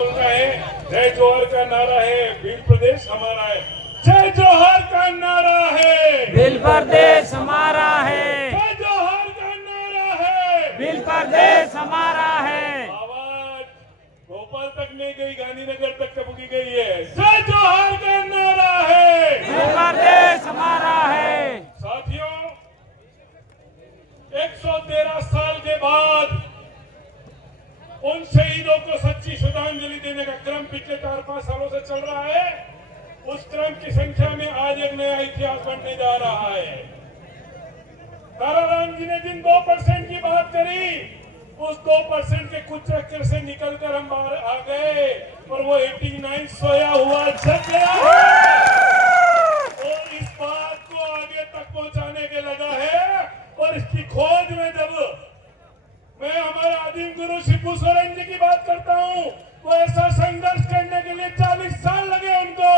जय जोहर का नारा है, भील प्रदेश हमारा है। जय जोहर का नारा है, भील प्रदेश हमारा है। जय जोहर का नारा है, भील प्रदेश हमारा है। आवाज भोपाल तक नहीं गई, गांधीनगर तक टपकी गई है। जय जोहर का नारा है, भील प्रदेश हमारा है। साथियों, 113 साल के बाद उन शहीदों को सच्ची श्रद्धांजलि देने का क्रम पिछले 4-5 सालों से चल रहा है। उस क्रम की संख्या में आज एक नया इतिहास बनने जा रहा है। ताराराम जी ने जिन 2% की बात करी, उस 2% के कुछ चक्कर से निकलकर हम बाहर आ गए और वो 89 सोया हुआ जग गया और इस बात को आगे तक पहुंचाने के लगा है। और इसकी खोज में जब मैं हमारे आदिम गुरु शिबू सोरेन जी की बात करता हूँ, वो ऐसा संघर्ष करने के लिए 40 साल लगे उनको,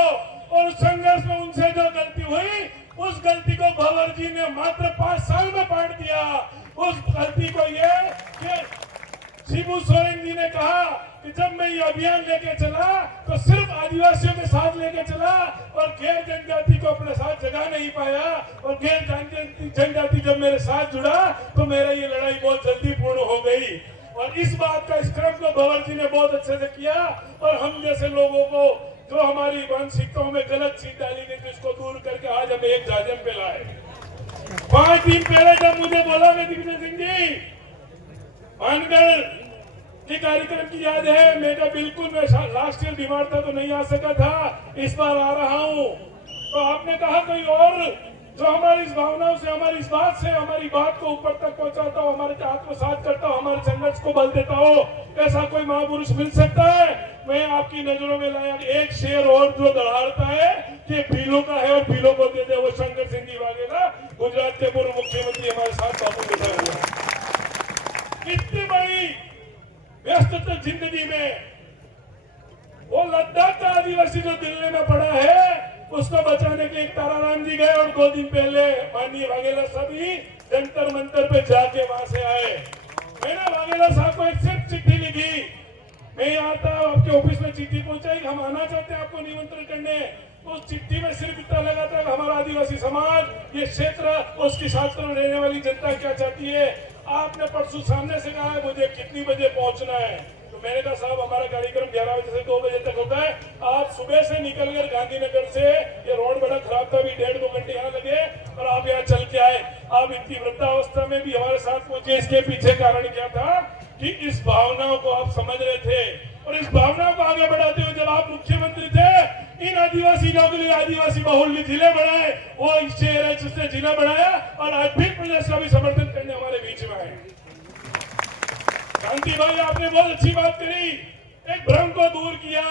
और उस संघर्ष में उनसे जो गलती हुई, उस गलती को भंवर जी ने मात्र 5 साल में पाट दिया। उस गलती को ये कि शिबू सोरेन जी ने कहा कि जब मैं ये अभियान लेके चला तो सिर्फ आदिवासियों के साथ लेके चला और गैर जनजाति को अपने साथ जगा नहीं पाया। और गैर जनजाति जब मेरे साथ जुड़ा तो मेरा ये लड़ाई बहुत जल्दी पूर्ण हो गई। और इस बात का, इस क्रम को भंवर जी ने बहुत अच्छे से किया। और हम जैसे लोगों को जो हमारी मानसिकताओं में गलत चीज डाली गई थी, उसको दूर करके आज हम एक जाजम पे लाए। 5 दिन पहले जब मुझे बोला कि दिग्विजय सिंह जी मानगढ़ ये कार्यक्रम की याद है, मैं कहा बिल्कुल, मैं लास्ट ईयर बीमार था तो नहीं आ सका था, इस बार आ रहा हूँ। तो आपने कहा कोई और जो हमारी इस भावनाओं से, हमारी इस बात से, हमारी बात को ऊपर तक पहुंचाता हो, हमारे आत्मसात करता हो, हमारे संघर्ष को बल देता हो, ऐसा कोई महापुरुष मिल सकता है? मैं आपकी नजरों में लाया एक शेर और जो दहाड़ता है कि भीलों का है और भीलों को दे दे, वो शंकर सिंह जी वाघेला, गुजरात के पूर्व मुख्यमंत्री हमारे साथ बापू बैठा हुआ। इतनी बड़ी व्यस्त जिंदगी में वो लद्दाख का आदिवासी जो दिल्ली में पड़ा है, उसको बचाने के लिए ताराराम जी गए और 2 दिन पहले माननीय वाघेला साहब ही जंतर मंतर पे जाके वहां से आए। मैंने वाघेला साहब को एक सिर्फ चिट्ठी लिखी, मैं यहाँ था, आपके ऑफिस में चिट्ठी पहुंचाई, हम आना चाहते हैं आपको निमंत्रण करने। तो उस चिट्ठी में सिर्फ इतना लगा था, हमारा आदिवासी समाज, ये क्षेत्र, उसके साथ रहने वाली जनता क्या चाहती है। आपने परसों सामने से कहा है मुझे कितनी बजे पहुंचना है, तो मैंने कहा साहब हमारा कार्यक्रम 11 बजे से 2 बजे तक होता है, आप सुबह से निकलकर गांधीनगर से, ये रोड बड़ा खराब था, अभी 1.5-2 घंटे यहाँ लगे और आप यहाँ चल के आए। आप इतनी वृद्धावस्था में भी हमारे साथ पहुंचे, इसके पीछे कारण क्या था कि इस भावनाओं को आप समझ रहे थे और इस भावनाओं को आगे बढ़ाते हुए जब आप मुख्यमंत्री थे, इन आदिवासी लोगों के लिए आदिवासी बहुल जिले बढ़ाए, वो शहर है जिसने जिला बढ़ाया और आज भी प्रदेश का भी समर्थन करने हमारे बीच में आए। कांति भाई, आपने बहुत अच्छी बात करी, एक भ्रम को दूर किया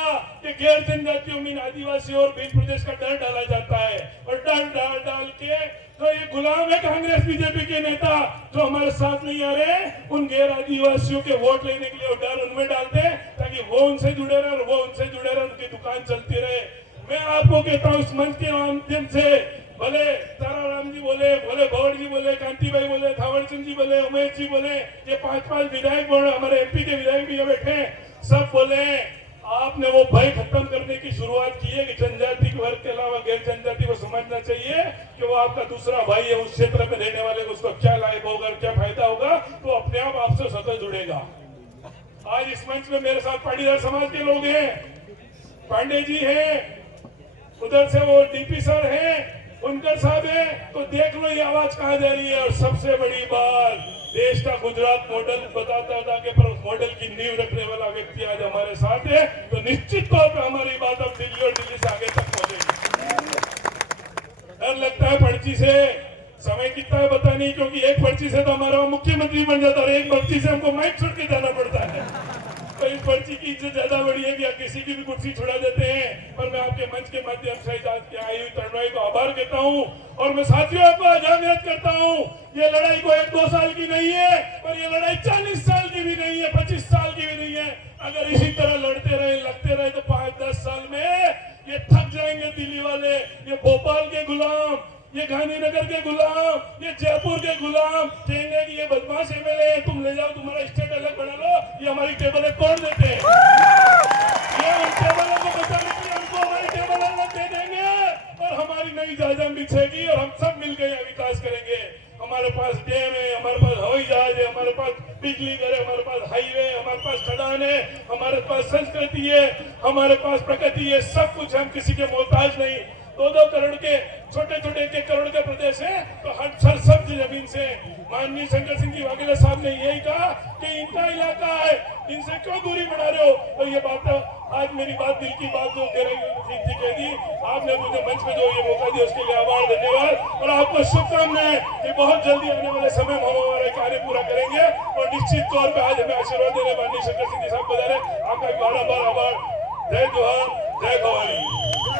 कि गैर जनजातियों में आदिवासी और भील प्रदेश का डर डाला जाता है, और डर डाल के तो ये गुलाम है कांग्रेस बीजेपी के नेता जो हमारे साथ नहीं आ रहे, उन गैर आदिवासियों के वोट लेने के लिए डर उनमें डालते हैं ताकि वो उनसे जुड़े रहे और वो उनसे जुड़े रहे, उनकी दुकान चलती रहे। मैं आपको कहता हूँ इस मंच के माध्यम से, भले ताराराम जी बोले, भले भंवर जी बोले, कांति भाई बोले, थावर चंद जी बोले, उमेश जी बोले, ये 5 विधायक बोले, हमारे एमपी के विधायक भी बैठे, सब बोले, आपने वो भय खत्म करने की शुरुआत की है कि जनजाति के वर्ग के अलावा गैर जनजाति को समझना चाहिए कि वो आपका दूसरा भाई है, उस क्षेत्र में रहने वाले को उसको क्या लाभ होगा, क्या फायदा होगा, तो अपने आप आपसे स्वतः जुड़ेगा। आज इस मंच में मेरे साथ पाटीदार समाज के लोग हैं, पांडे जी हैं, उधर से वो डीपी सर हैं, उनकर साहब है, तो देख लो ये आवाज कहाँ जा रही है। और सबसे बड़ी बात, देश का गुजरात मॉडल बताता था कि पर उस मॉडल की नींव रखने वाला व्यक्ति आज हमारे साथ है, तो निश्चित तौर पर हमारी बात अब दिल्ली और दिल्ली से आगे तक पहुंचेगी। डर लगता है पर्ची से, समय कितना है पता नहीं, क्योंकि एक पर्ची से तो हमारा मुख्यमंत्री बन जाता है, एक पर्ची से हमको माइक छोड़ के जाना पड़ता है। तो इस पर्ची की इज्जत ज्यादा बड़ी है कि किसी की भी कुर्सी छुड़ा देते हैं। पर मैं आपके मंच के माध्यम से आई हुई तरुणाई को आभार कहता हूं और मैं साथियों आपको आजाद करता हूं, ये लड़ाई को 1-2 साल की नहीं है, पर ये लड़ाई 40 साल की भी नहीं है, 25 साल की भी नहीं है। अगर इसी तरह लड़ते रहे, लगते रहे तो 5-10 साल में ये थक जाएंगे दिल्ली वाले, ये भोपाल के गुलाम, ये गांधीनगर के गुलाम, ये जयपुर के गुलाम कहेंगे कि ये बदमाश एमएलए, तुम ले जाओ, तुम्हारा स्टेट अलग बना लो, ये हमारी टेबल तोड़ देते हैं। बिजली घर है, हमारे पास हाईवे, हमारे पास खदान है, हमारे पास संस्कृति है, हमारे पास प्रगति है, सब कुछ। हम किसी के मोहताज नहीं। 2-2 करोड़ के छोटे छोटे 1-1 करोड़ के प्रदेश है, तो हर सरसब्ज जमीन से। माननीय शंकर सिंह जी वाघेला साहब ने यही कहा कि इनका इलाका है, इनसे क्यों दूरी बना रहे हो। तो ये बात आज मेरी बात, दिल की बात जो कह कह दी आपने, मुझे मंच में जो ये मौका दिया उसके लिए आभार, धन्यवाद। और आपको शुभकामनाएं कि बहुत जल्दी आने वाले समय में हम हमारे कार्य पूरा करेंगे। और निश्चित तौर पर आज हमें आशीर्वाद देने माननीय शंकर सिंह जी साहब बता रहे, आपका बार बार आभार। जय जोहार, जय भवानी।